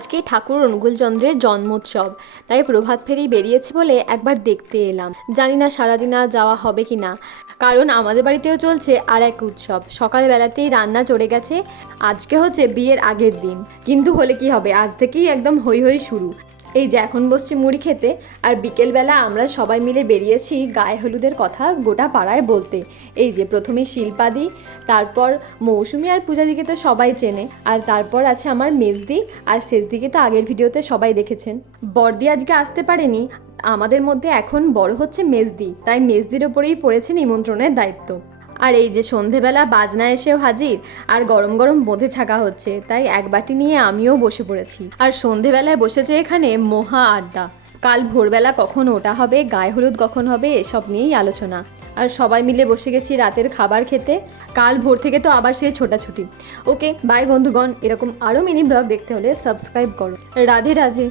আজকে ঠাকুর অনুকূলচন্দ্রের জন্মোৎসব, তাই প্রভাত ফেরি বেরিয়েছে বলে একবার দেখতে এলাম। জানি না সারাদিন আর যাওয়া হবে কি না, কারণ আমাদের বাড়িতেও চলছে আর এক উৎসব। সকালবেলাতেই রান্না চড়ে গেছে। আজকে হচ্ছে বিয়ের আগের দিন, কিন্তু হলে কি হবে, আজ থেকেই একদম হই হই শুরু। এই যে এখন বসছি মুড়ি খেতে, আর বিকেলবেলা আমরা সবাই মিলে বেরিয়েছি গায়ে হলুদের কথা গোটা পাড়ায় বলতে। এই যে প্রথমে শিল্পাদি, তারপর মৌসুমি আর পূজাদিকে তো সবাই চেনে, আর তারপর আছে আমার মেজদি, আর শেষদিকে তো আগের ভিডিওতে সবাই দেখেছেন। বড়দি আজকে আসতে পারেনি। আমাদের মধ্যে এখন বড় হচ্ছে মেজদি, তাই মেজদির ওপরেই পড়েছে নিমন্ত্রণের দায়িত্ব। আর এই যে সন্ধেবেলা বাজনা এসেও হাজির, আর গরম গরম বোঁদে ছাকা হচ্ছে, তাই এক বাটি নিয়ে আমিও বসে পড়েছি। আর সন্ধেবেলায় বসেছে এখানে মহা আড্ডা। কাল ভোরবেলা কখন ওটা হবে, গায়ে হলুদ কখন হবে, এসব নিয়েই আলোচনা। আর সবাই মিলে বসে গেছি রাতের খাবার খেতে। কাল ভোর থেকে তো আবার সেই ছোটাছুটি। ওকে বাই বন্ধুগণ, এরকম আরও মিনি ব্লগ দেখতে হলে সাবস্ক্রাইব করো। রাধে রাধে।